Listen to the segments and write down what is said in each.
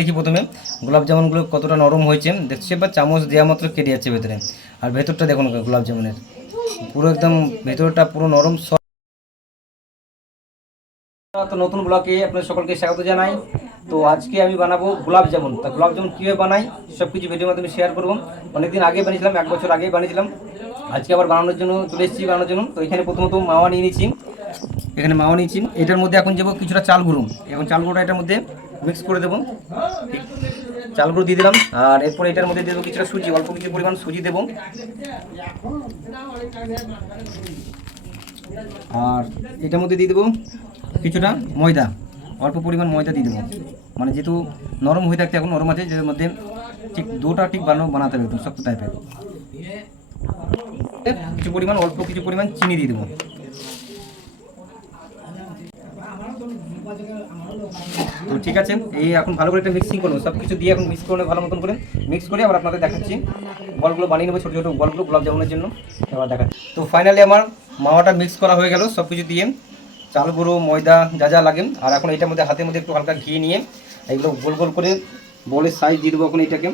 দেখি প্রথমে। গোলাপ জামুনগুলো কতটা নরম হয়েছে, দেখছি বা চামচ দেওয়া মাত্র কেটে যাচ্ছে ভেতরে। আর ভেতরটা দেখুন গোলাপ জামুনের। পুরো একদম ভেতরটা পুরো নরম। তো নতুন ব্লকে আপনাদের সকলকে স্বাগত জানাই। তো আজকে আমি বানাবো গোলাপ জামুন। তা গোলাপ জামুন কীভাবে বানাই সব কিছু ভিডিওর মাধ্যমে শেয়ার করব। অনেকদিন আগে বানিয়েছিলাম, এক বছর আগে বানিয়েছিলাম। আজকে আবার বানানোর জন্য চলে এসেছি বানানোর জন্য। তো এখানে প্রথমত মাওয়া নিয়ে নিচ্ছি। এখানে মাওয়া নিয়েছি। এটার মধ্যে এখন যাব কিছুটা চাল গুঁড়ো। এখন চাল গুঁড়োটা এটার মধ্যে মিক্স করে দেবো। চালগুলো দিয়ে দিলাম, আর এরপরে এটার মধ্যে দেবো কিছুটা সুজি, অল্প কিছু পরিমাণ সুজি দেবো। আর এটার মধ্যে দিয়ে দেবো কিছুটা ময়দা, অল্প পরিমাণ ময়দা দিয়ে দেবো। মানে যেহেতু নরম হয়ে থাকতে এখন নরম আছে, যেটার মধ্যে ঠিক দুটা ঠিক বানানো বানাতে হবে শক্ত টাইপের কিছু পরিমাণ, অল্প কিছু পরিমাণ চিনি দিয়ে দেবো। তো ঠিক আছে, এই এখন ভালো করে একটা মিক্সিং করব সব কিছু দিয়ে এখন মিক্স করে, ভালো মতন করে মিক্স করে আবার আপনাদের দেখাচ্ছি। বলগুলো বানিয়ে নেব ছোটো ছোটো বলগুলো গোলাপ জামুনের জন্য, এবার দেখাচ্ছি। তো ফাইনালি আমার মাওয়াটা মিক্স করা হয়ে গেল সব কিছু দিয়ে চাল গুঁড়ো, ময়দা, যা যা লাগে, আর এখন এটার মধ্যে হাতের মধ্যে একটু হালকা ঘি নিয়ে এগুলো গোল গোল করে বলের সাইজ দিয়ে দেবো এখন এটাকে।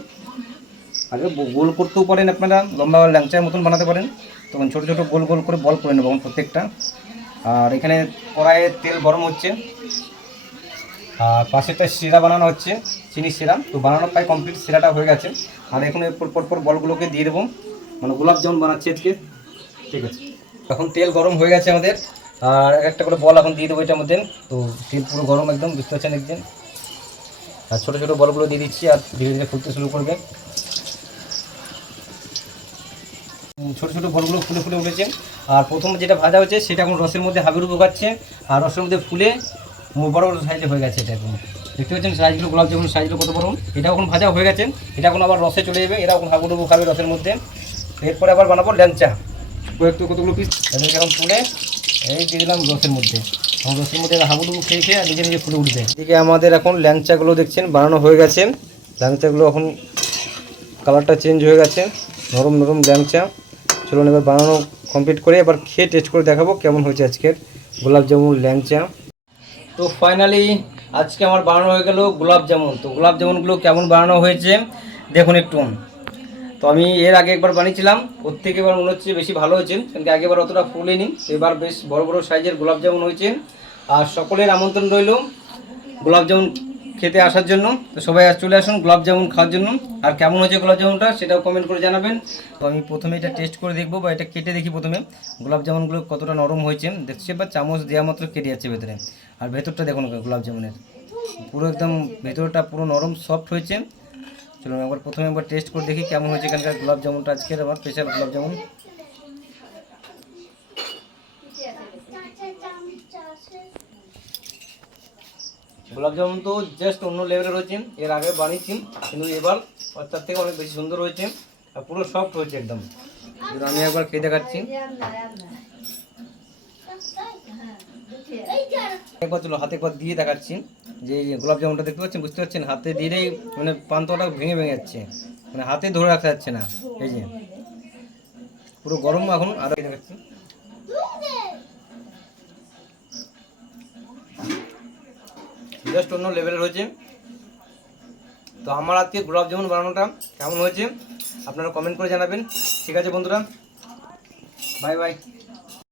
আগে গোল করতেও পারেন আপনারা, লম্বা ল্যাংচার মতন বানাতে পারেন। তখন ছোটো ছোটো গোল গোল করে বল করে নেব প্রত্যেকটা। আর এখানে কড়াইয়ে তেল গরম হচ্ছে। আর পাশেরটা শিরা বানানো হচ্ছে, চিনি শিরা। তো বানানো প্রায় কমপ্লিট শিরাটা হয়ে গেছে। আর এখন এরপর পরপর বলগুলোকে দিয়ে দেবো। মানে গোলাপ জামুন বানাচ্ছি আজকে। ঠিক আছে। এখন তেল গরম হয়ে গেছে আমাদের। আর এক একটা করে বল এখন দিয়ে দেবো এটার মধ্যে। তো তেল পুরো গরম একদম, বুঝতে পারছেন একদিন? আর ছোটো ছোটো বলগুলো দিয়ে দিচ্ছি আর ধীরে ধীরে ফুলতে শুরু করবে। ছোটো ছোটো বলগুলো ফুলে ফুলে উঠেছে। আর প্রথম যেটা ভাজা হচ্ছে সেটা এখন রসের মধ্যে হাবির বোগাচ্ছে আর রসের মধ্যে ফুলে বড় বড় সাইজে হয়ে গেছে এটা এখন। দেখতে পাচ্ছেন সাইজগুলো গোলাপ জামুন সাইজগুলো কত বড় এটা এখন ভাজা হয়ে গেছে। এটা এখন আবার রসে চলে যাবে এটা এখন হাবুডুবু খাবে রসের মধ্যে। এরপরে আবার বানাবো ল্যাংচা। কয়েকটু কতগুলো পিস এদেরকে এখন তুলে এই দিয়ে দিলাম রসের মধ্যে। এখন রসের মধ্যে হাবুডুবু খেয়ে খেয়ে নিজে নিজে ফুলে উঠবে। এদিকে আমাদের এখন ল্যাংচাগুলো দেখছেন বানানো হয়ে গেছে। ল্যাংচাগুলো এখন কালারটা চেঞ্জ হয়ে গেছে। নরম নরম ল্যাংচা। চলুন এবার বানানো কমপ্লিট করে এবার খেয়ে টেস্ট করে দেখাবো কেমন হয়েছে আজকের। গোলাপ জামুন ল্যাংচা। তো ফাইনালি আজকে আমার বানানো হয়ে গেল গোলাপ জামুন। তো গোলাপ জামুনগুলো কেমন বানানো হয়েছে দেখুন একটু। তো আমি এর আগে একবার বানিয়েছিলাম, ওর থেকে এবার মনে হচ্ছে বেশি ভালো হয়েছে। কিন্তু আগেবার অতটা ফুলেনি এবার বেশ বড় বড় সাইজের গোলাপ জামুন হয়েছে। আর সকলের আমন্ত্রণ রইল গোলাপ জামুন খেতে আসার জন্য। তো সবাই আজ চলে আসুন গোলাপ জামুন খাওয়ার জন্য। আর কেমন হয়েছে গোলাপ জামুনটা সেটাও কমেন্ট করে জানাবেন। তো আমি প্রথমে এটা টেস্ট করে দেখব বা এটা কেটে দেখি প্রথমে। গোলাপ জামুনগুলো কতটা নরম হয়েছে দেখছি বা চামচ দেওয়া মাত্র কেটে যাচ্ছে ভেতরে। আর ভেতরটা দেখুন গোলাপ জামুনের। পুরো একদম ভেতরটা পুরো নরম সফট হয়েছে। চলুন একবার প্রথমে একবার টেস্ট করে দেখি কেমন হয়েছে এখানকার গোলাপ জামুনটা আজকের আমার স্পেশাল গোলাপ জামুন। গোলাপ জামুন তো জাস্ট অন্য লেভেলের হয়েছে এর আগে বানিয়েছি, কিন্তু এবার তার থেকে অনেক বেশি সুন্দর হয়েছে আর পুরো সফট হয়েছে একদম। আমি একবার খেয়ে দেখাচ্ছি। একবার হাতে একবার দিয়ে দেখাচ্ছি। যে গোলাপ জামুনটা দেখতে পাচ্ছেন? বুঝতে পারছেন? হাতে দিলেই মানে পান্তটা ভেঙে ভেঙে যাচ্ছে। মানে হাতে ধরে রাখা যাচ্ছে না। এই যে। পুরো গরম এখন আরও দেখাচ্ছি। জাস্ট অন্য লেভেলের হয়েছে। তো আমার আজকে গোলাপ জামুন বানানোটা কেমন হয়েছে, আপনারা কমেন্ট করে জানাবেন। ঠিক আছে বন্ধুরা বাই বাই